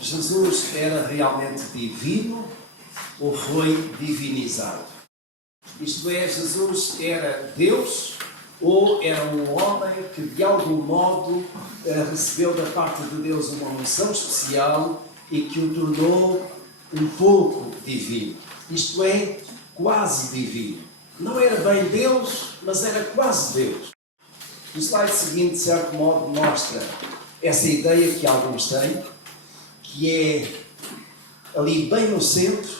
Jesus era realmente divino ou foi divinizado? Isto é, Jesus era Deus ou era um homem que de algum modo recebeu da parte de Deus uma unção especial e que o tornou um pouco divino? Isto é, quase divino. Não era bem Deus, mas era quase Deus. O slide seguinte, de certo modo, mostra essa ideia que alguns têm, que é ali bem no centro,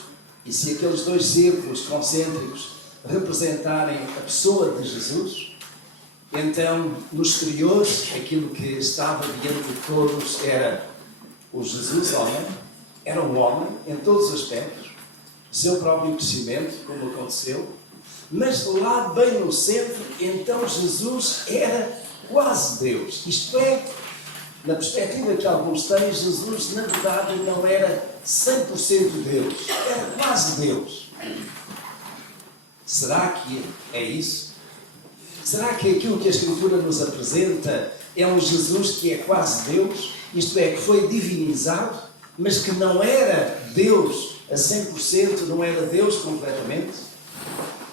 e se aqueles dois círculos concêntricos representarem a pessoa de Jesus, então no exterior aquilo que estava diante de todos era o Jesus homem, era um homem em todos os aspectos, o seu próprio crescimento, como aconteceu, mas lá bem no centro, então Jesus era quase Deus. Isto é, na perspectiva que alguns têm, Jesus na verdade não era 100% Deus, era quase Deus. Será que é isso? Será que aquilo que a Escritura nos apresenta é um Jesus que é quase Deus? Isto é, que foi divinizado, mas que não era Deus a 100%, não era Deus completamente?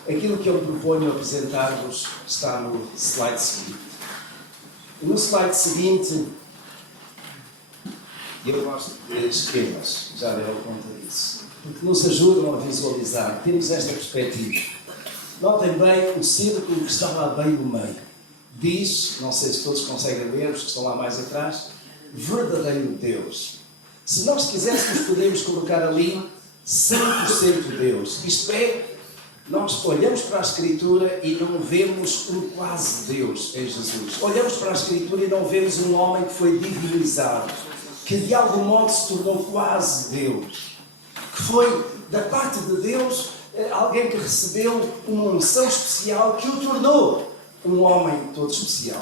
Aquilo que eu proponho apresentar-vos está no slide seguinte. E no slide seguinte, eu gosto de esquemas, já deu conta disso, porque nos ajudam a visualizar, temos esta perspectiva. Notem bem o círculo que está lá bem no meio. Diz, não sei se todos conseguem ler, os que estão lá mais atrás, verdadeiro Deus. Se nós quiséssemos, podemos colocar ali 100% Deus. Isto é, nós olhamos para a Escritura e não vemos um quase Deus em Jesus. Olhamos para a Escritura e não vemos um homem que foi divinizado, que de algum modo se tornou quase Deus, que foi da parte de Deus alguém que recebeu uma unção especial que o tornou um homem todo especial.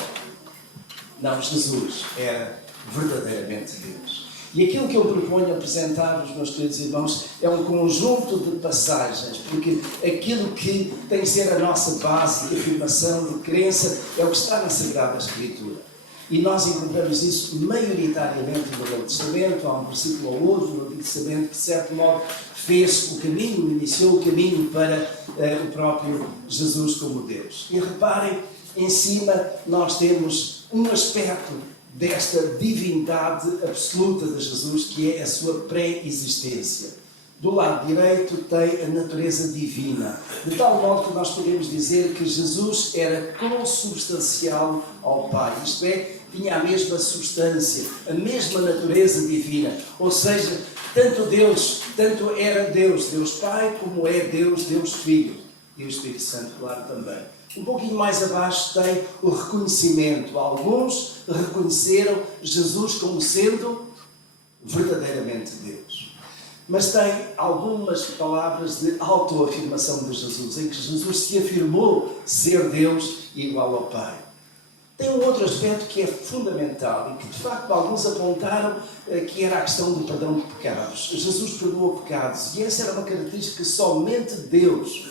Não, Jesus era verdadeiramente Deus. E aquilo que eu proponho apresentar-vos, meus queridos irmãos, é um conjunto de passagens, porque aquilo que tem que ser a nossa base de afirmação, de crença, é o que está na Sagrada Escritura. E nós encontramos isso maioritariamente no Novo Testamento. Há um versículo ou outro no Antigo Testamento que, de certo modo, fez o caminho, iniciou o caminho para o próprio Jesus como Deus. E reparem, em cima nós temos um aspecto desta divindade absoluta de Jesus, que é a sua pré-existência. Do lado direito tem a natureza divina, de tal modo que nós podemos dizer que Jesus era consubstancial ao Pai, isto é, tinha a mesma substância, a mesma natureza divina, ou seja, tanto era Deus, Deus Pai, como é Deus, Deus Filho, e o Espírito Santo, claro, também. Um pouquinho mais abaixo tem o reconhecimento. Alguns reconheceram Jesus como sendo verdadeiramente Deus. Mas tem algumas palavras de autoafirmação de Jesus, em que Jesus se afirmou ser Deus igual ao Pai. Tem um outro aspecto que é fundamental e que, de facto, alguns apontaram que era a questão do perdão de pecados. Jesus perdoou pecados e essa era uma característica que somente Deus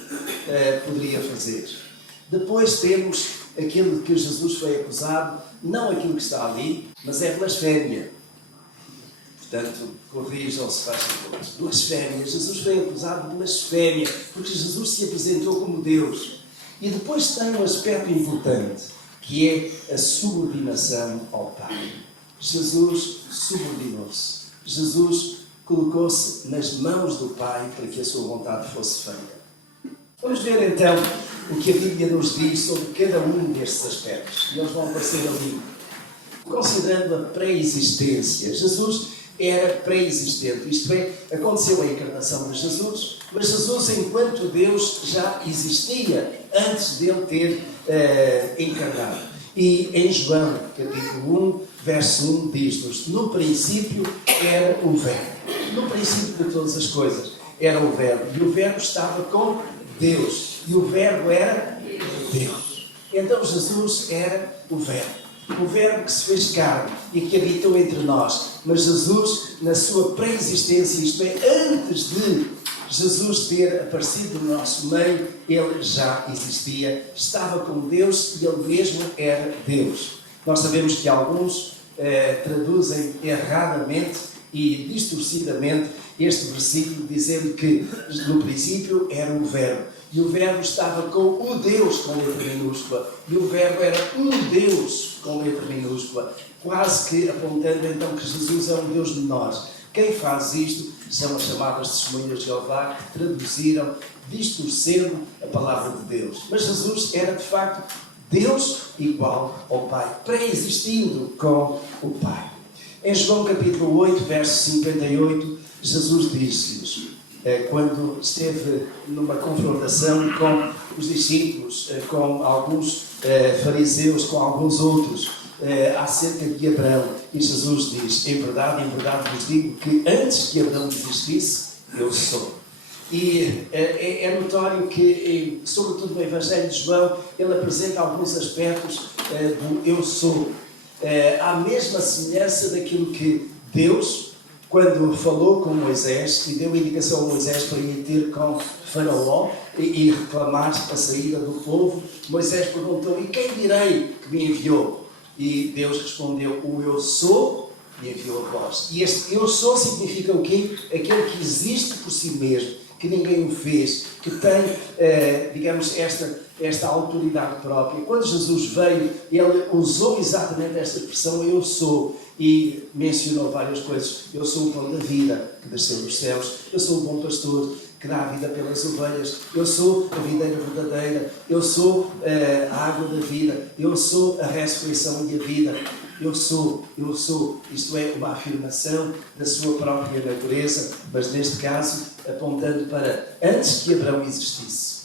poderia fazer. Depois temos aquilo de que Jesus foi acusado, não aquilo que está ali, mas é blasfémia. Portanto, corrijam-se, faz favor. Blasfémia. Jesus foi acusado de blasfémia, porque Jesus se apresentou como Deus. E depois tem um aspecto importante, que é a subordinação ao Pai. Jesus subordinou-se. Jesus colocou-se nas mãos do Pai para que a sua vontade fosse feita. Vamos ver então o que a Bíblia nos diz sobre cada um destes aspectos. E eles vão aparecer ali. Considerando a pré-existência, Jesus era pré-existente. Isto é, aconteceu a encarnação de Jesus, mas Jesus, enquanto Deus, já existia antes dele ter encarnado. E em João, capítulo 1, verso 1, diz-nos: no princípio era o Verbo. No princípio de todas as coisas era o Verbo. E o Verbo estava com Deus. E o Verbo era Deus. Então Jesus era o Verbo. O Verbo que se fez carne e que habitou entre nós. Mas Jesus, na sua pré-existência, isto é, antes de Jesus ter aparecido no nosso meio, ele já existia, estava com Deus e ele mesmo era Deus. Nós sabemos que alguns traduzem erradamente e distorcidamente este versículo, dizendo que no princípio era o Verbo, e o Verbo estava com o Deus com letra minúscula, e o Verbo era um Deus com letra minúscula, quase que apontando então que Jesus é um Deus de nós. Quem faz isto são as chamadas testemunhas de Jeová, que traduziram, distorcendo a palavra de Deus. Mas Jesus era de facto Deus igual ao Pai, pré-existindo com o Pai. Em João capítulo 8, verso 58, Jesus disse-lhes, quando esteve numa confrontação com os discípulos, com alguns fariseus, com alguns outros, acerca de Abraão, e Jesus diz, em verdade vos digo que antes que Abraão existisse, eu sou. E é notório que, sobretudo no Evangelho de João, ele apresenta alguns aspectos do eu sou. Há a mesma semelhança daquilo que Deus, quando falou com Moisés e deu indicação a Moisés para ir ter com Faraó e reclamar a saída do povo, Moisés perguntou, e quem direi que me enviou? E Deus respondeu, o eu sou me enviou a vós. E este eu sou significa o quê? Aquele que existe por si mesmo, que ninguém o fez, que tem, digamos, esta autoridade própria. Quando Jesus veio, ele usou exatamente esta expressão, eu sou, e mencionou várias coisas. Eu sou o pão da vida, que desceu dos céus. Eu sou o bom pastor, que dá a vida pelas ovelhas. Eu sou a videira verdadeira. Eu sou a água da vida. Eu sou a ressurreição e a vida. Eu sou. Isto é uma afirmação da sua própria natureza, mas neste caso apontando para antes que Abraão existisse.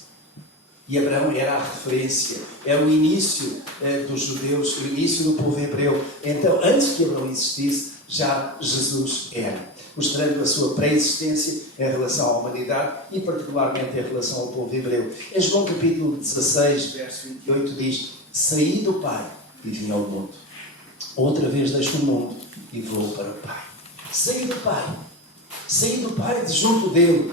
E Abraão era a referência, é o início dos judeus, o início do povo hebreu. Então, antes que Abraão existisse, já Jesus era, mostrando a sua pré-existência em relação à humanidade e particularmente em relação ao povo hebreu. Em João capítulo 16, verso 28 diz, saí do Pai e vim ao mundo. Outra vez deixo o mundo e vou para o Pai. Saí do Pai de junto dele.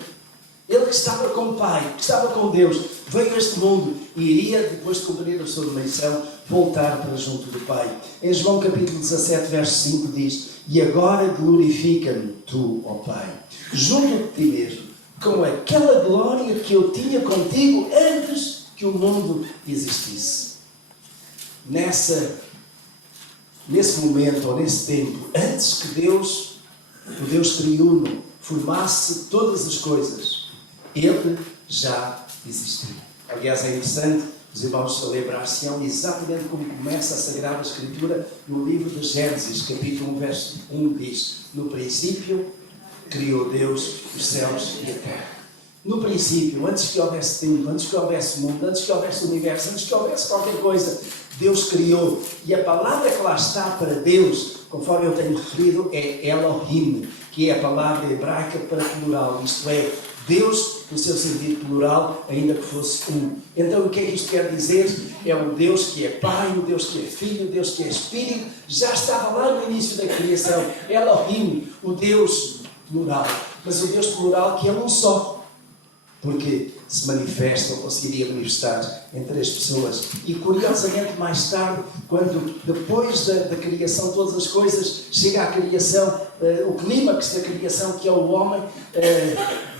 Ele que estava com o Pai, que estava com Deus, veio a este mundo e iria, depois de cumprir a sua missão, voltar para junto do Pai. Em João capítulo 17, verso 5 diz, e agora glorifica-me tu, ó Pai, junto de ti mesmo, com aquela glória que eu tinha contigo antes que o mundo existisse. Nesse momento, ou nesse tempo, antes que Deus, o Deus triuno, formasse todas as coisas, ele já existia. Aliás, é interessante, os irmãos lembrar-se-ão exatamente como começa a Sagrada Escritura no livro de Gênesis, capítulo 1, verso 1, diz, no princípio criou Deus os céus e a terra. No princípio, antes que houvesse tempo, antes que houvesse mundo, antes que houvesse universo, antes que houvesse qualquer coisa, Deus criou. E a palavra que lá está para Deus, conforme eu tenho referido, é Elohim, que é a palavra hebraica para plural, isto é, Deus, no seu sentido plural, ainda que fosse um. Então, o que é que isto quer dizer? É um Deus que é Pai, um Deus que é Filho, um Deus que é Espírito, já estava lá no início da criação. Elohim, o Deus plural, mas o Deus plural que é um só, porque se manifesta ou conseguiria manifestar em três pessoas. E curiosamente, mais tarde, quando depois da criação de todas as coisas, chega à criação, o clímax da criação, que é o homem,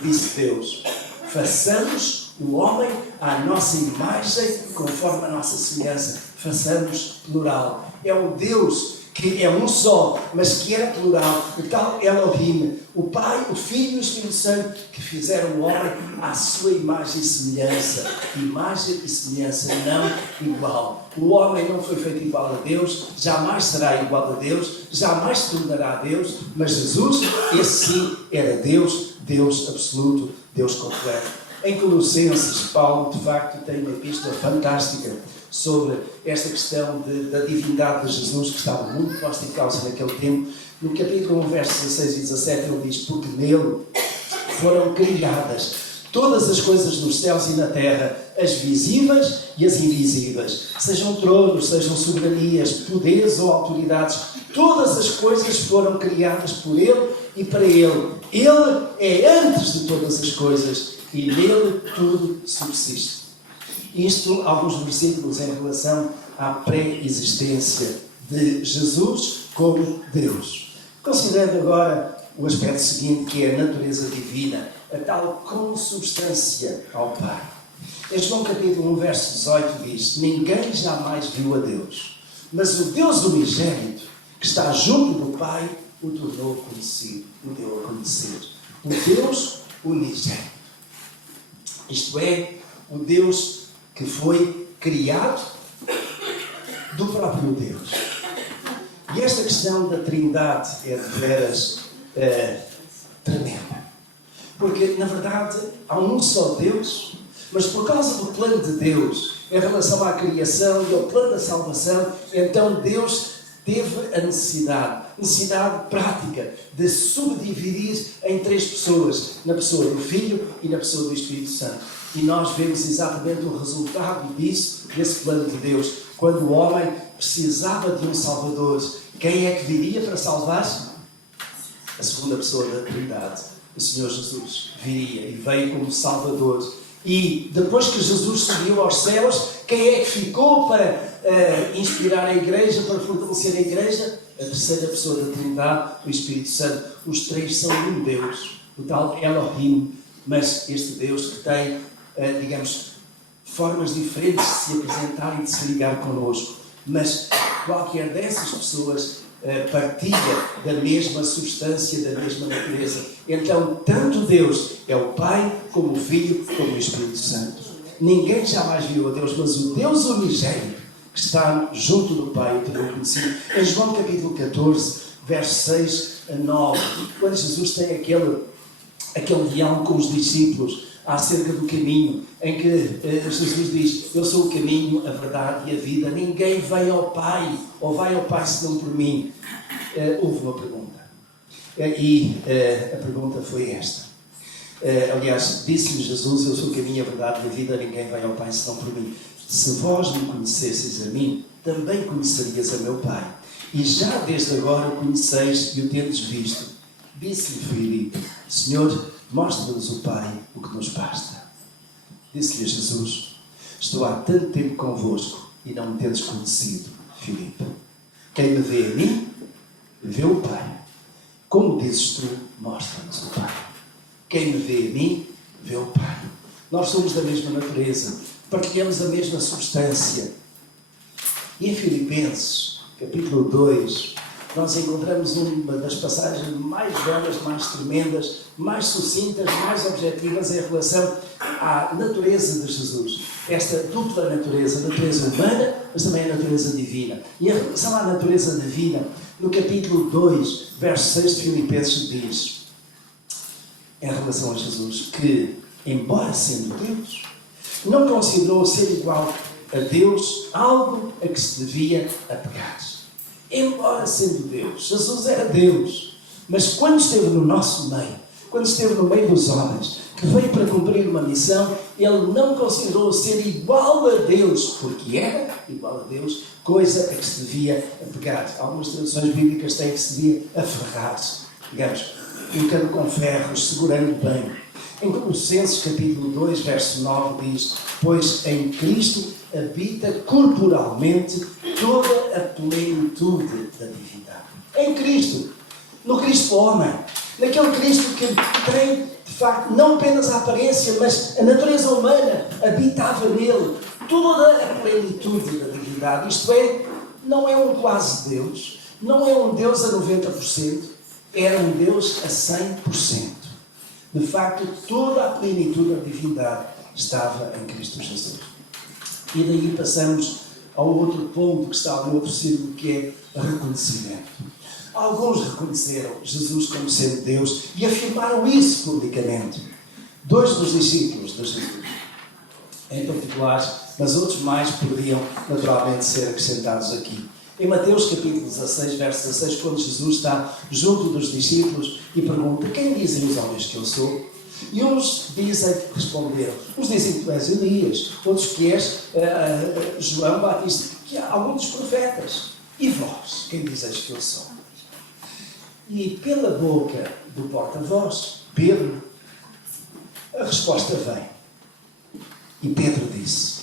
disse Deus, façamos o homem à nossa imagem, conforme a nossa semelhança, façamos plural. É um Deus que é um só, mas que é plural, o tal Elohim, o Pai, o Filho e o Espírito Santo, que fizeram o homem à sua imagem e semelhança. Imagem e semelhança, não igual. O homem não foi feito igual a Deus, jamais será igual a Deus, jamais se tornará a Deus, mas Jesus, esse sim, era Deus, Deus absoluto, Deus completo. Em Colossenses, Paulo, de facto, tem uma epístola fantástica sobre esta questão da divindade de Jesus, que estava muito posta em causa naquele tempo. No capítulo 1, versos 16 e 17, ele diz, porque nele foram criadas todas as coisas nos céus e na terra, as visíveis e as invisíveis, sejam tronos, sejam soberanias, poderes ou autoridades, todas as coisas foram criadas por ele e para ele. Ele é antes de todas as coisas e nele tudo subsiste. Isto, alguns versículos em relação à pré-existência de Jesus como Deus. Considerando agora o aspecto seguinte, que é a natureza divina, a tal consubstância ao Pai. Em João capítulo 1, verso 18 diz: ninguém jamais viu a Deus, mas o Deus unigênito, que está junto do Pai, o tornou conhecido, o deu a conhecer. O Deus unigênito. Isto é, o Deus que foi criado do próprio Deus. E esta questão da Trindade é de veras tremenda. Porque, na verdade, há um só Deus, mas por causa do plano de Deus, em relação à criação e ao plano da salvação, então Deus teve a necessidade prática, de subdividir em 3 pessoas, na pessoa do Filho e na pessoa do Espírito Santo. E nós vemos exatamente o resultado disso, desse plano de Deus, quando o homem precisava de um Salvador. Quem é que viria para salvar? A segunda pessoa da Trindade, o Senhor Jesus, viria e veio como Salvador. E depois que Jesus subiu aos céus, quem é que ficou para inspirar a Igreja, para fortalecer a Igreja? A terceira pessoa da Trindade, o Espírito Santo. Os 3 são um Deus, o tal Elohim, mas este Deus que tem, formas diferentes de se apresentar e de se ligar connosco. Mas qualquer dessas pessoas partilha da mesma substância, da mesma natureza. Então, tanto Deus é o Pai, como o Filho, como o Espírito Santo. Ninguém jamais viu a Deus, mas o Deus unigênito, que está junto do Pai, o terão conhecido. Em João capítulo 14, verso 6 a 9, quando Jesus tem aquele diálogo com os discípulos acerca do caminho, em que Jesus diz: eu sou o caminho, a verdade e a vida, ninguém vem ao Pai, ou vai ao Pai senão por mim. Houve uma pergunta, e a pergunta foi esta. Aliás, disse-lhe Jesus: eu sou o caminho, a verdade e a vida, ninguém vem ao Pai senão por mim. Se vós me conhecesseis a mim, também conhecerias a meu Pai, e já desde agora o conheceis e o tendes visto. Disse-lhe Filipe: Senhor, mostra-nos o Pai, o que nos basta. Disse-lhe Jesus: estou há tanto tempo convosco e não me tendes conhecido, Filipe. Quem me vê a mim, vê o Pai. Como dizes tu, mostra-nos o Pai. Quem me vê a mim, vê o Pai. Nós somos da mesma natureza, partilhamos a mesma substância. E em Filipenses, capítulo 2, nós encontramos uma das passagens mais belas, mais tremendas, mais sucintas, mais objetivas em relação à natureza de Jesus. Esta dupla natureza, a natureza humana, mas também a natureza divina. E em relação à natureza divina, no capítulo 2, verso 6 de Filipenses diz, em relação a Jesus, que, embora sendo Deus, não considerou ser igual a Deus algo a que se devia apegar. Embora sendo Deus, Jesus era Deus, mas quando esteve no nosso meio, quando esteve no meio dos homens, que veio para cumprir uma missão, ele não considerou ser igual a Deus, porque era igual a Deus, coisa a que se devia apegar. Algumas traduções bíblicas têm que se devia aferrar-se, digamos, ficando com ferros, segurando bem. Em Colossenses capítulo 2, verso 9 diz: pois em Cristo habita corporalmente toda a plenitude da divindade. Em Cristo, no Cristo homem, naquele Cristo que tem, de facto, não apenas a aparência, mas a natureza humana habitava nele, toda a plenitude da divindade. Isto é, não é um quase Deus, não é um Deus a 90%, era um Deus a 100%. De facto, toda a plenitude da divindade estava em Cristo Jesus. E daí passamos ao outro ponto que está no outro círculo, que é reconhecimento. Alguns reconheceram Jesus como sendo Deus e afirmaram isso publicamente. 2 dos discípulos de Jesus, em particular, mas outros mais poderiam naturalmente ser acrescentados aqui. Em Mateus capítulo 16, verso 16, quando Jesus está junto dos discípulos e pergunta: quem dizem os homens que eu sou? E uns responderam, uns dizem que tu és Elias, outros que és João Batista, que há alguns dos profetas. E vós, quem dizeis que eu sou? E pela boca do porta-voz, Pedro, a resposta vem. E Pedro disse: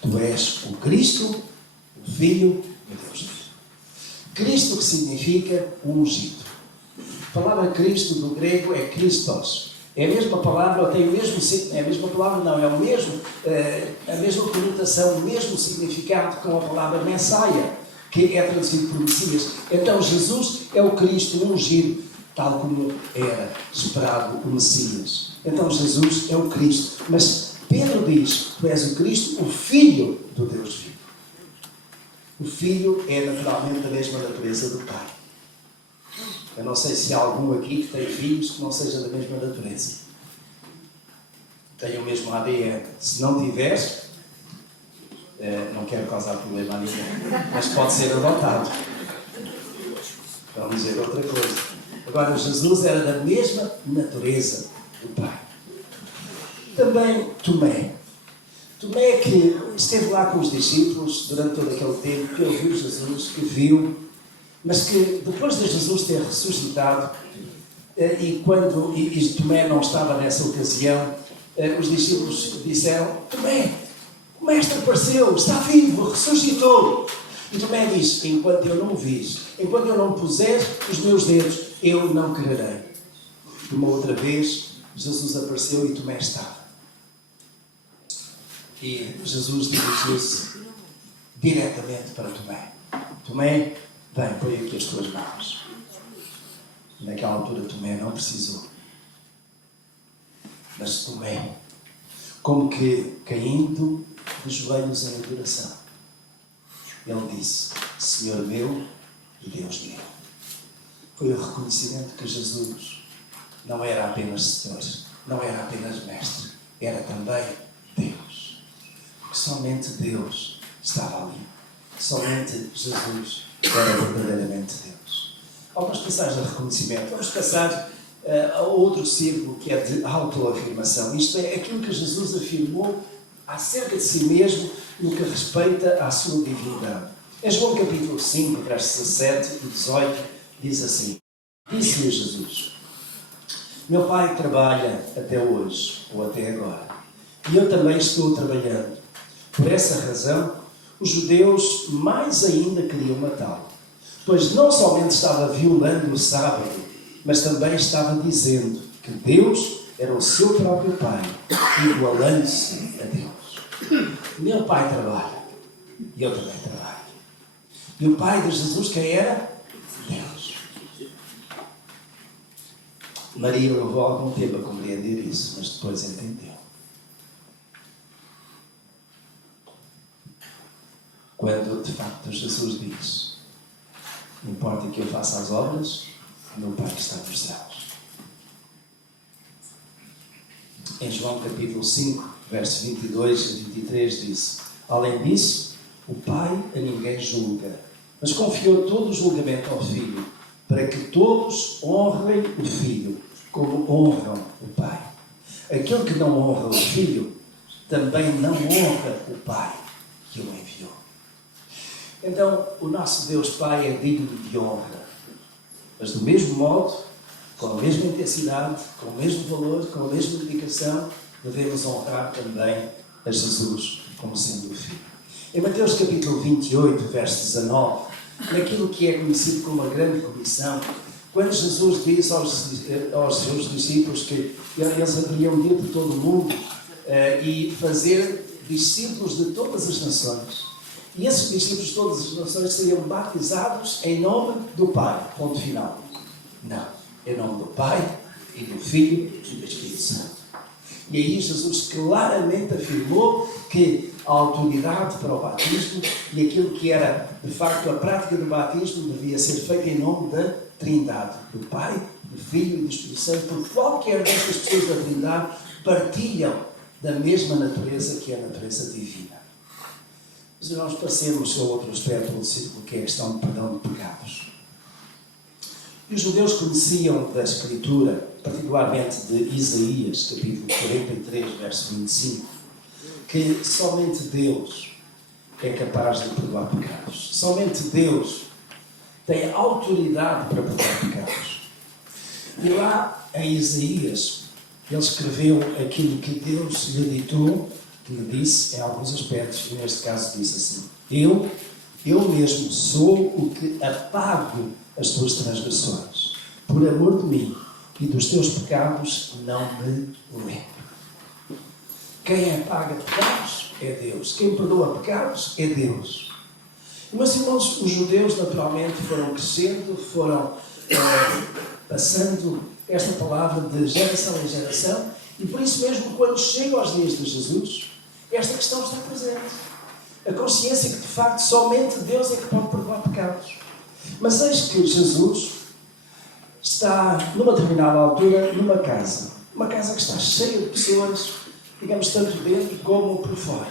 tu és o Cristo, o Filho de Deus. Cristo, que significa o ungido. A palavra Cristo do grego é Christos. É a mesma palavra, tem o mesmo, é a mesma palavra, não, é o mesmo, a mesma conotação, o mesmo significado com a palavra Messiah, que é traduzido por Messias. Então Jesus é o Cristo ungido, tal como era esperado o Messias. Então Jesus é o Cristo. Mas Pedro diz: tu és o Cristo, o Filho do Deus vivo. O Filho é naturalmente da mesma natureza do Pai. Eu não sei se há algum aqui que tem filhos que não seja da mesma natureza. Tem o mesmo ADN. Se não tiveres, não quero causar problema a ninguém, mas pode ser adotado. Vamos dizer outra coisa. Agora, Jesus era da mesma natureza do Pai. Também Tomé. Tomé que esteve lá com os discípulos durante todo aquele tempo, que ouviu Jesus, que viu, mas que depois de Jesus ter ressuscitado, e Tomé não estava nessa ocasião, os discípulos disseram: Tomé, o Mestre apareceu, está vivo, ressuscitou. E Tomé diz: enquanto eu não o vis, enquanto eu não puser os meus dedos, eu não crerei. E uma outra vez, Jesus apareceu e Tomé estava. E Jesus dirigiu-se diretamente para Tomé. Tomé, vem, põe aqui as tuas mãos. Naquela altura Tomé não precisou. Mas Tomé, como que caindo de joelhos em adoração, ele disse: Senhor meu e Deus meu. Foi o reconhecimento que Jesus não era apenas Senhor, não era apenas Mestre, era também Deus. Porque somente Deus estava ali. Somente Jesus era verdadeiramente Deus. Algumas passagens de reconhecimento. Vamos passar a outro círculo que é de autoafirmação. Isto é aquilo que Jesus afirmou acerca de si mesmo no que respeita à sua divindade. Em João capítulo 5, versos 17 e 18, diz assim: disse-lhe Jesus: meu Pai trabalha até hoje, ou até agora, e eu também estou trabalhando. Por essa razão, os judeus mais ainda queriam matá-lo, pois não somente estava violando o sábado, mas também estava dizendo que Deus era o seu próprio Pai, igualando-se a Deus. Meu Pai trabalha, e eu também trabalho. E o Pai de Jesus quem era? Deus. Maria levou algum tempo a compreender isso, mas depois entendeu. Quando de facto Jesus diz: não importa que eu faça as obras, meu Pai está nos céus. Em João capítulo 5, versos 22 e 23 diz: além disso, o Pai a ninguém julga, mas confiou todo o julgamento ao Filho, para que todos honrem o Filho, como honram o Pai. Aquele que não honra o Filho, também não honra o Pai que o enviou. Então, o nosso Deus Pai é digno de honra, mas do mesmo modo, com a mesma intensidade, com o mesmo valor, com a mesma dedicação, devemos honrar também a Jesus como sendo o Filho. Em Mateus capítulo 28, verso 19, naquilo que é conhecido como a grande comissão, quando Jesus disse aos seus discípulos que eles deveriam ir de todo o mundo e fazer discípulos de todas as nações, e esses discípulos de todas as nações seriam batizados em nome do Pai, ponto final. Não, em nome do Pai e do Filho e do Espírito Santo. E aí Jesus claramente afirmou que a autoridade para o batismo e aquilo que era, de facto, a prática do batismo devia ser feita em nome da Trindade, do Pai, do Filho e do Espírito Santo, porque qualquer destas pessoas da Trindade partilham da mesma natureza que é a natureza divina. Mas nós passemos a outro aspecto do círculo, que é a questão do perdão de pecados. E os judeus conheciam da Escritura, particularmente de Isaías, capítulo 43, verso 25, que somente Deus é capaz de perdoar pecados. Somente Deus tem autoridade para perdoar pecados. E lá em Isaías, ele escreveu aquilo que Deus lhe ditou, que lhe disse em alguns aspectos, e neste caso diz assim: eu mesmo sou o que apago as tuas transgressões por amor de mim e dos teus pecados não me lembro. Quem apaga pecados é Deus. Quem perdoa pecados é Deus. E, meus irmãos, os judeus naturalmente foram crescendo, foram passando esta palavra de geração em geração, e por isso mesmo, quando chegam aos dias de Jesus, esta questão está presente. A consciência que, de facto, somente Deus é que pode perdoar pecados. Mas eis que Jesus está, numa determinada altura, numa casa. Uma casa que está cheia de pessoas, digamos, tanto dentro como por fora.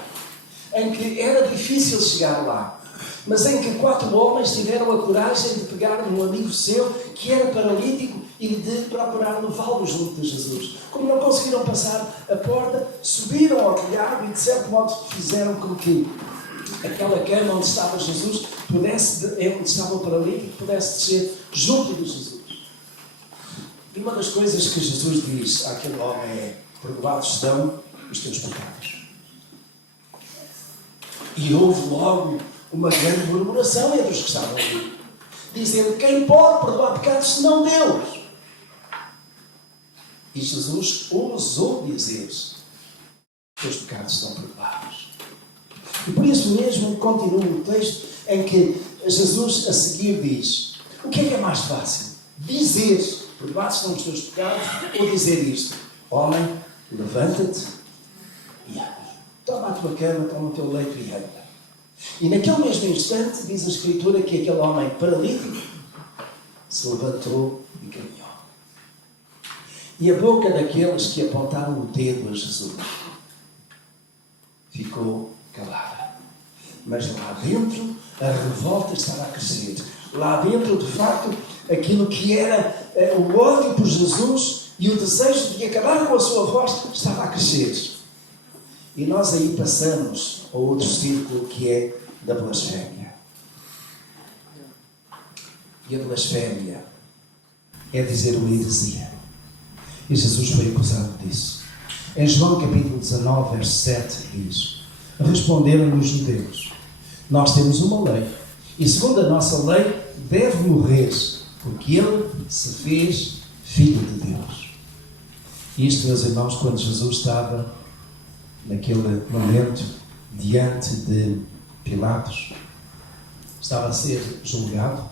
Em que era difícil chegar lá. Mas em que 4 homens tiveram a coragem de pegar num amigo seu, que era paralítico, e de procurar levá-lo junto de Jesus. Como não conseguiram passar a porta, subiram ao telhado e, de certo modo, fizeram com que aquela cama onde estava Jesus, onde estava o paralítico, pudesse descer junto de Jesus. E uma das coisas que Jesus diz àquele homem é: perdoados estão os teus pecados. E houve logo uma grande murmuração entre os que estavam ali, dizendo: quem pode perdoar pecados senão Deus? E Jesus ousou dizer: os teus pecados estão perdoados. E por isso mesmo continua o texto em que Jesus a seguir diz: o que é mais fácil? Dizer: perdoados são os teus pecados, ou dizer isto: homem, levanta-te e anda. Toma a tua cama, toma o teu leito e anda. E naquele mesmo instante, diz a Escritura, que aquele homem paralítico se levantou e caminhou. E a boca daqueles que apontaram o dedo a Jesus ficou calada. Mas lá dentro a revolta estava a crescer. Lá dentro, de facto, aquilo que era o ódio por Jesus e o desejo de acabar com a sua voz estava a crescer. E nós aí passamos ao outro círculo, que é da blasfémia. E a blasfémia é dizer uma heresia. E Jesus foi acusado disso. Em João capítulo 19, verso 7 diz: responderam os judeus: nós temos uma lei, e segundo a nossa lei deve morrer, porque ele se fez filho de Deus. Isto, meus irmãos, quando Jesus estava naquele momento diante de Pilatos, estava a ser julgado,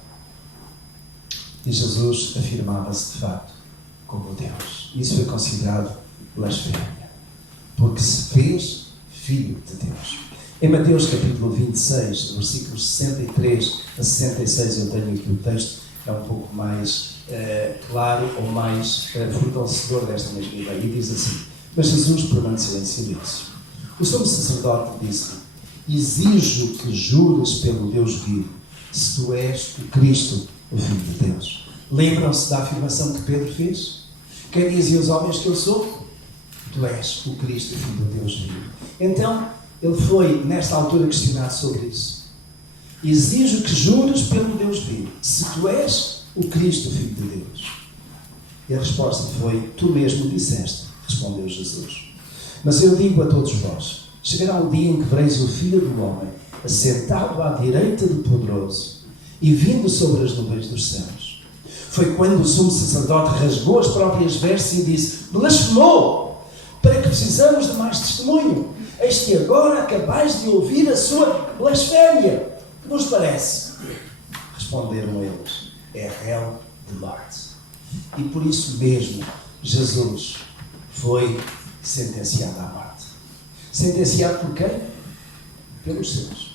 e Jesus afirmava-se de facto como Deus. Isso foi considerado blasfémia, porque se fez filho de Deus. Em Mateus capítulo 26, versículos 63 a 66, eu tenho aqui o texto, é um pouco mais claro ou mais fortalecedor desta mesma ideia, e diz assim: mas Jesus permaneceu em silêncio. O sumo sacerdote disse: exijo que jures pelo Deus vivo, se tu és o Cristo, o Filho de Deus. Lembram-se da afirmação que Pedro fez? Quem dizia aos homens que eu sou? Tu és o Cristo, o Filho de Deus vivo. Então, ele foi, nesta altura, questionado sobre isso. Exijo que jures pelo Deus vivo, se tu és o Cristo, o Filho de Deus. E a resposta foi: tu mesmo disseste, respondeu Jesus. Mas eu digo a todos vós: chegará o dia em que vereis o Filho do Homem assentado à direita do Poderoso e vindo sobre as nuvens dos céus. Foi quando o sumo sacerdote rasgou as próprias vestes e disse: blasfemou! Para que precisamos de mais testemunho? Eis que agora acabais de ouvir a sua blasfémia. Que vos parece? Responderam eles: é réu de morte. E por isso mesmo Jesus foi sentenciado à morte. Sentenciado por quem? Pelos seus.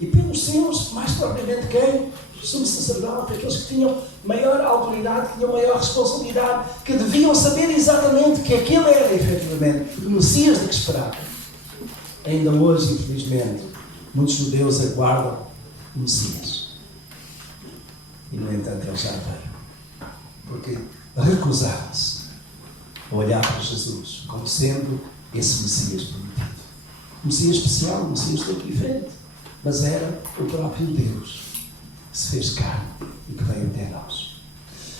E pelos seus, mais propriamente quem? Os sumos sacerdotes, aqueles que tinham maior autoridade, que tinham maior responsabilidade, que deviam saber exatamente que aquele era efetivamente o Messias de que esperavam. Ainda hoje, infelizmente, muitos judeus aguardam o Messias. E, no entanto, ele já veio. Porque recusaram-se a olhar para Jesus como sendo esse Messias prometido. Um Messias especial, um Messias todo diferente. Mas era o próprio Deus que se fez carne e que veio até nós.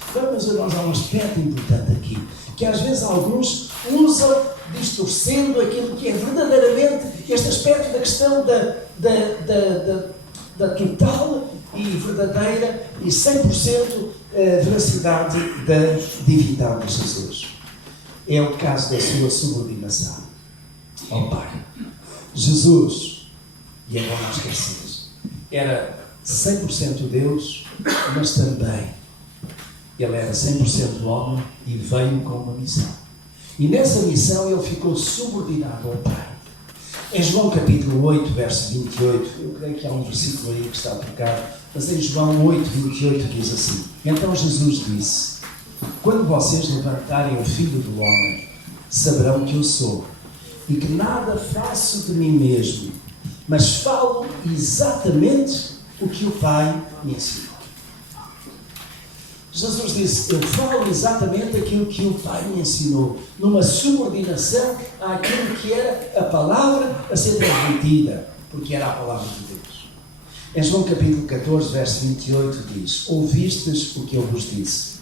Então, meus irmãos, há um aspecto importante aqui, que às vezes alguns usam distorcendo aquilo que é verdadeiramente este aspecto da questão da total e verdadeira e 100% veracidade da divindade de Jesus. É o caso da sua subordinação ao Pai. Jesus, e é bom não esquecer, era 100% Deus, mas também ele era 100% homem e veio com uma missão. E nessa missão ele ficou subordinado ao Pai. Em João capítulo 8, verso 28, eu creio que há um versículo aí que está trocado, mas em João 8, 28 diz assim: então Jesus disse: quando vocês levantarem o Filho do Homem, saberão que eu sou, e que nada faço de mim mesmo, mas falo exatamente o que o Pai me ensinou. Jesus disse: eu falo exatamente aquilo que o Pai me ensinou, numa subordinação àquilo que era a palavra a ser transmitida, porque era a palavra de Deus. Em João capítulo 14, verso 28 diz: ouvistes o que eu vos disse,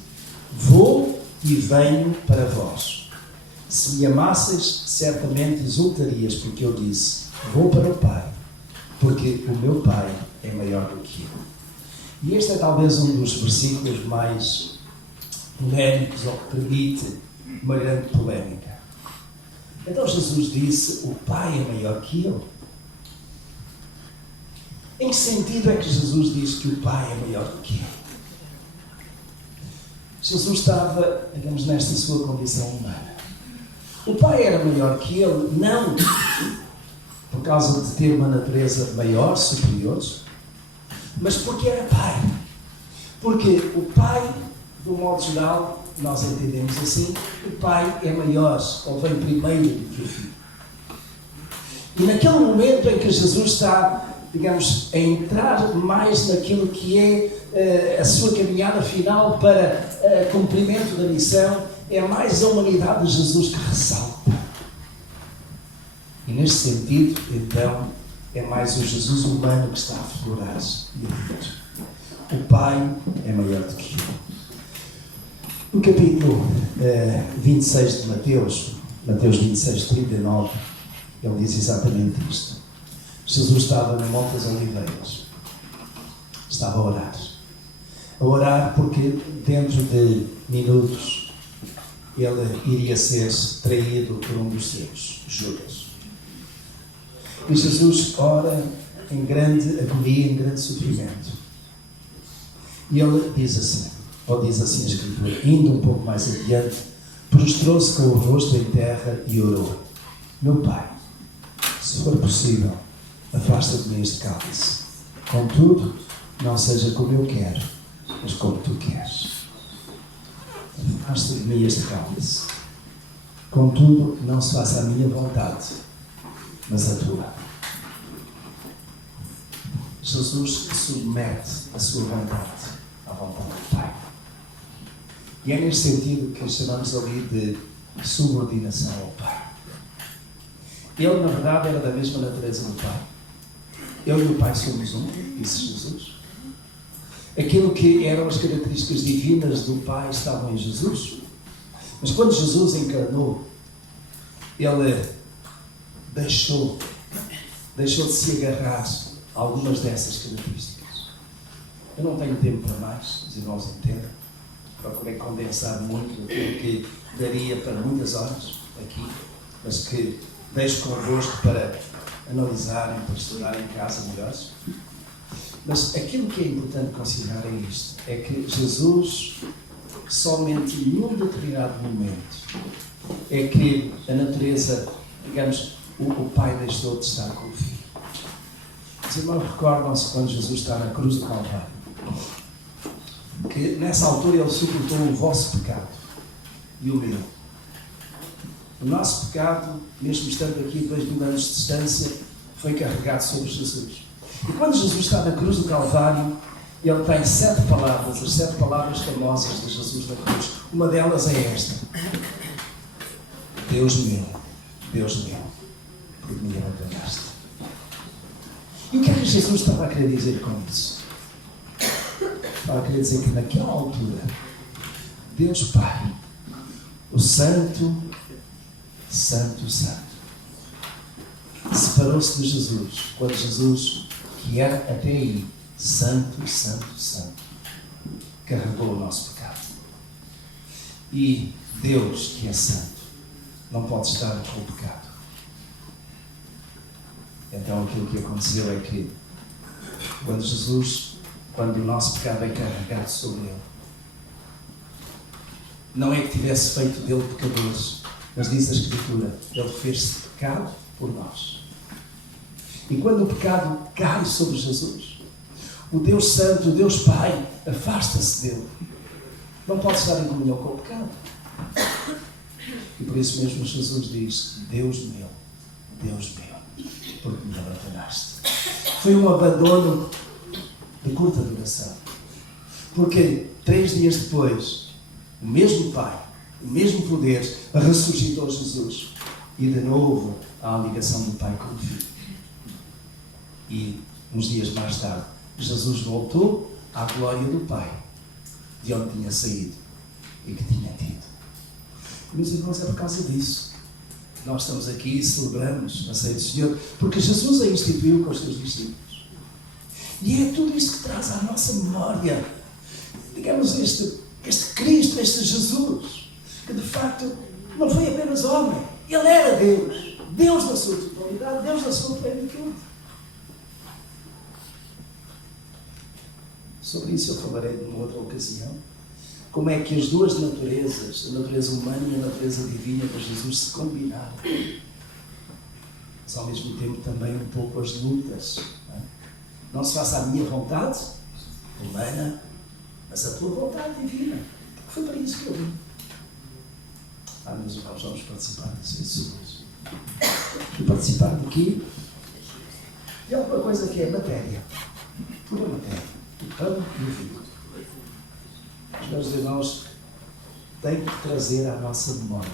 vou e venho para vós. Se me amasseis, certamente exultarias, porque eu disse: vou para o Pai, porque o meu Pai é maior do que eu. E este é talvez um dos versículos mais polémicos, ou que permite uma grande polémica. Então Jesus disse: o Pai é maior que eu. Em que sentido é que Jesus diz que o Pai é maior do que eu? Jesus estava, digamos, nesta sua condição humana. O Pai era maior que ele, não por causa de ter uma natureza maior, superior, mas porque era Pai. Porque o Pai, de um modo geral, nós entendemos assim, o Pai é maior, ou vem primeiro do que o Filho. E naquele momento em que Jesus está, digamos, a entrar mais naquilo que é a sua caminhada final para cumprimento da missão, é mais a humanidade de Jesus que ressalta. E neste sentido, então, é mais o Jesus humano que está a aflorar e a dizer: o Pai é maior do que eu. No capítulo 26 de Mateus 26, 39, ele diz exatamente isto. Jesus estava no Monte das Oliveiras. Estava a orar. A orar porque dentro de minutos ele iria ser traído por um dos seus, Judas. E Jesus ora em grande agonia, em grande sofrimento. E ele diz assim, ou diz assim a Escritura, indo um pouco mais adiante, prostrou-se com o rosto em terra e orou: meu Pai, se for possível, afasta de mim este cálice. Contudo, não seja como eu quero, mas como tu queres. Afasta de mim este cálice. Contudo, não se faça a minha vontade, mas a tua. Jesus submete a sua vontade à vontade do Pai. E é neste sentido que chamamos ali de subordinação ao Pai. Ele, na verdade, era da mesma natureza do Pai. Eu e o Pai somos um, disse Jesus. Aquilo que eram as características divinas do Pai estavam em Jesus. Mas quando Jesus encarnou, ele deixou de se agarrar a algumas dessas características. Eu não tenho tempo para mais, os irmãos entendem. Procurei condensar muito aquilo que daria para muitas horas aqui, mas que deixo convosco para analisarem, para estudarem em casa melhor. Mas aquilo que é importante considerar é isto, é que Jesus, somente num determinado momento, é que a natureza, digamos, o Pai deixou de estar com o Filho. Os irmãos recordam-se quando Jesus está na cruz do Calvário, que nessa altura ele suportou o vosso pecado e o meu. O nosso pecado, mesmo estando aqui a 2000 anos de distância, foi carregado sobre Jesus. E quando Jesus está na cruz do Calvário, ele tem 7 palavras, as 7 palavras famosas de Jesus na cruz. Uma delas é esta: Deus meu, por que me abandonaste? E o que é que Jesus estava a querer dizer com isso? Estava a querer dizer que naquela altura, Deus Pai, o Santo, separou-se de Jesus, quando Jesus, que era até aí santo, santo, santo, carregou o nosso pecado. E Deus, que é santo, não pode estar com o pecado. Então aquilo que aconteceu é que quando o nosso pecado é carregado sobre Ele, não é que tivesse feito dele pecadores, mas diz a Escritura, Ele fez-se pecado por nós. E quando o pecado cai sobre Jesus, o Deus Santo, o Deus Pai, afasta-se dele. Não pode estar em comunhão com o pecado. E por isso mesmo Jesus diz, Deus meu, porque me abandonaste. Foi um abandono de curta duração. Porque 3 dias depois, o mesmo Pai, o mesmo poder, ressuscitou Jesus. E de novo há a ligação do Pai com o Filho. E uns dias mais tarde, Jesus voltou à glória do Pai, de onde tinha saído e que tinha tido. Meus irmãos, é por causa disso que nós estamos aqui e celebramos a ceia do Senhor, porque Jesus a instituiu com os seus discípulos. E é tudo isto que traz à nossa memória, digamos, este Cristo, este Jesus, que de facto não foi apenas homem, Ele era Deus, Deus na sua totalidade, Deus na sua plenitude. Sobre isso eu falarei numa outra ocasião. Como é que as duas naturezas, a natureza humana e a natureza divina de Jesus se combinaram. Mas ao mesmo tempo também um pouco as lutas. Não se faça a minha vontade humana, mas a tua vontade divina. Porque foi para isso que eu vim. Meus irmãos, vamos participar das pessoas. E participar de quê? De alguma coisa que é matéria. Pura matéria. O pão e o vinho. Os meus irmãos têm que trazer à nossa memória